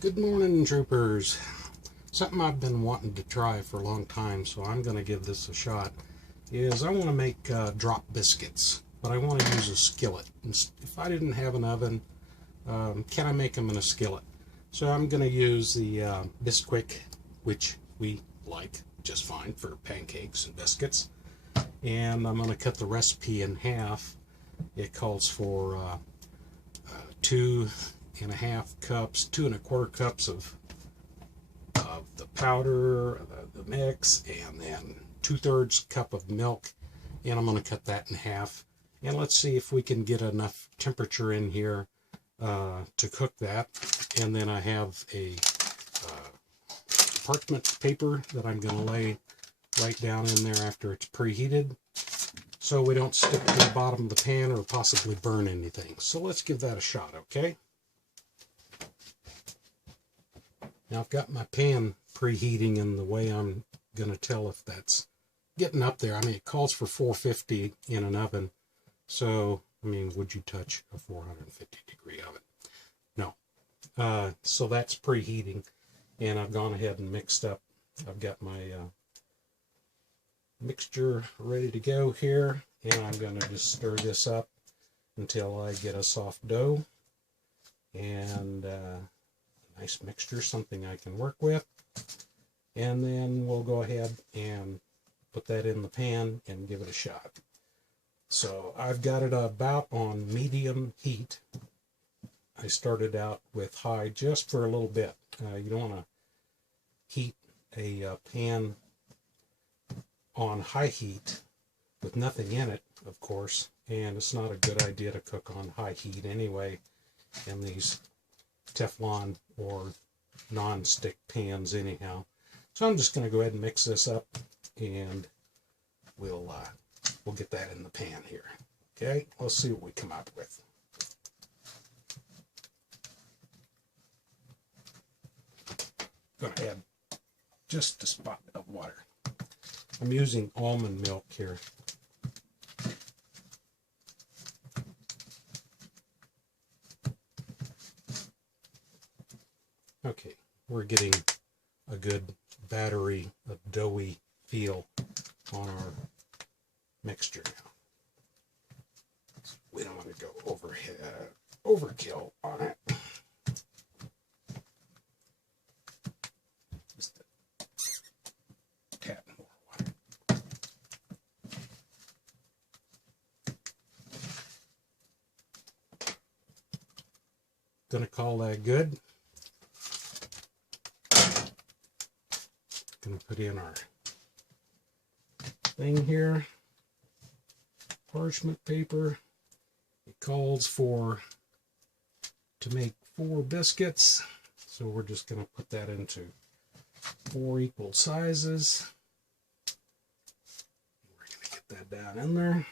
Good morning, troopers. Something I've been wanting to try for a long time, so I'm going to give this a shot, is I want to make drop biscuits, but I want to use a skillet. If I didn't have an oven, can I make them in a skillet? So I'm going to use the Bisquick, which we like just fine for pancakes and biscuits. And I'm going to cut the recipe in half. It calls for 2.25 cups, 2.25 cups of the powder, the mix, and then 2/3 cup of milk. And I'm going to cut that in half. And let's see if we can get enough temperature in here to cook that. And then I have a parchment paper that I'm going to lay right down in there after it's preheated, so we don't stick to the bottom of the pan or possibly burn anything. So let's give that a shot, okay? Now I've got my pan preheating, and the way I'm going to tell if that's getting up there, I mean, it calls for 450 in an oven. So, I mean, would you touch a 450 degree oven? No. So that's preheating, and I've gone ahead and mixed up. I've got my mixture ready to go here, and I'm going to just stir this up until I get a soft dough and a nice mixture, something I can work with. And then we'll go ahead and put that in the pan and give it a shot. So I've got it about on medium heat. I started out with high just for a little bit. You don't want to heat a pan on high heat with nothing in it, of course, and it's not a good idea to cook on high heat anyway in these Teflon or non-stick pans anyhow. So I'm just going to go ahead and mix this up, and we'll get that in the pan here. Okay, let's see what we come up with. Going to add just a spot of water. I'm using almond milk here. Okay, we're getting a good battery, a doughy feel on our mixture now. We don't want to go overkill on it. Just a tad more water. Gonna call that good. Gonna put in our thing here. Parchment paper. It calls for to make 4 biscuits, so we're just going to put that into 4 equal sizes. We're going to get that down in there.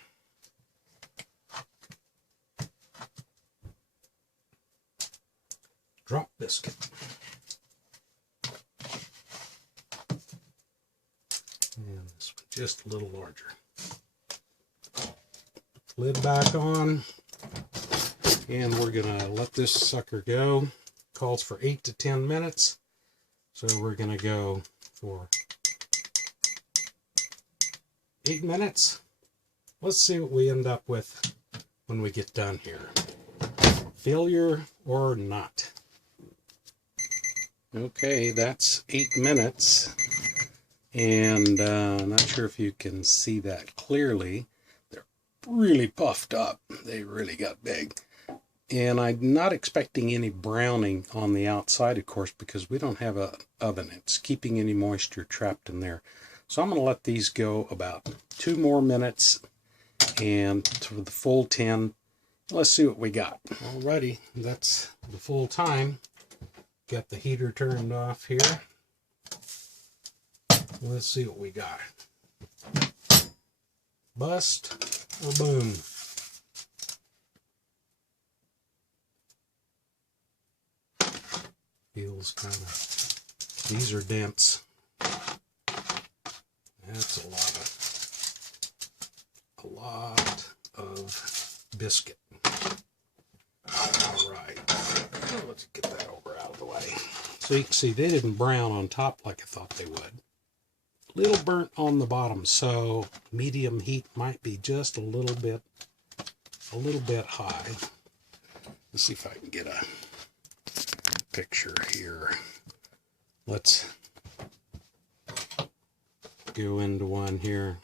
Drop biscuit. And this one just a little larger. Lid back on, and we're gonna let this sucker go. Calls for 8 to 10 minutes, so we're gonna go for 8 minutes. Let's see what we end up with when we get done here. Failure or not. Okay, that's 8 minutes, and I'm not sure if you can see that clearly. Really puffed up. They really got big. And I'm not expecting any browning on the outside, of course, because we don't have an oven. It's keeping any moisture trapped in there. So I'm going to let these go about 2 more minutes and to the full 10. Let's see what we got. Alrighty, that's the full time. Got the heater turned off here. Let's see what we got. Bust or boom? Feels kind of, these are dense. That's a lot of biscuit. All right, let's get that over out of the way. So you can see they didn't brown on top like I thought they would. Little burnt on the bottom, so medium heat might be just a little bit high. Let's see if I can get a picture here. Let's go into one here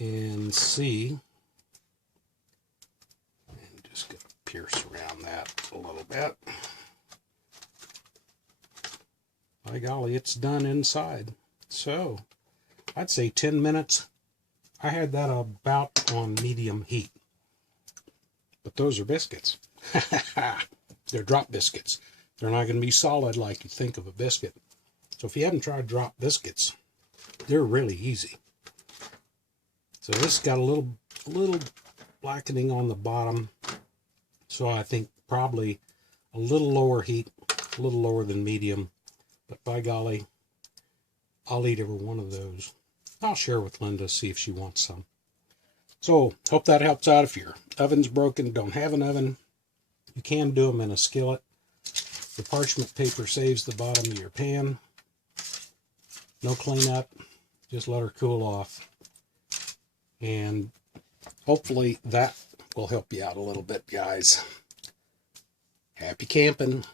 and see. And just gonna pierce around that a little bit. By golly, it's done inside. So I'd say 10 minutes. I had that about on medium heat. But those are biscuits. They're drop biscuits. They're not going to be solid like you think of a biscuit. So if you haven't tried drop biscuits, they're really easy. So this got a little blackening on the bottom. So I think probably a little lower heat, a little lower than medium. But by golly, I'll eat every one of those. I'll share with Linda, see if she wants some. So, hope that helps out. If your oven's broken, don't have an oven, you can do them in a skillet. The parchment paper saves the bottom of your pan. No cleanup, just let her cool off. And hopefully that will help you out a little bit, guys. Happy camping.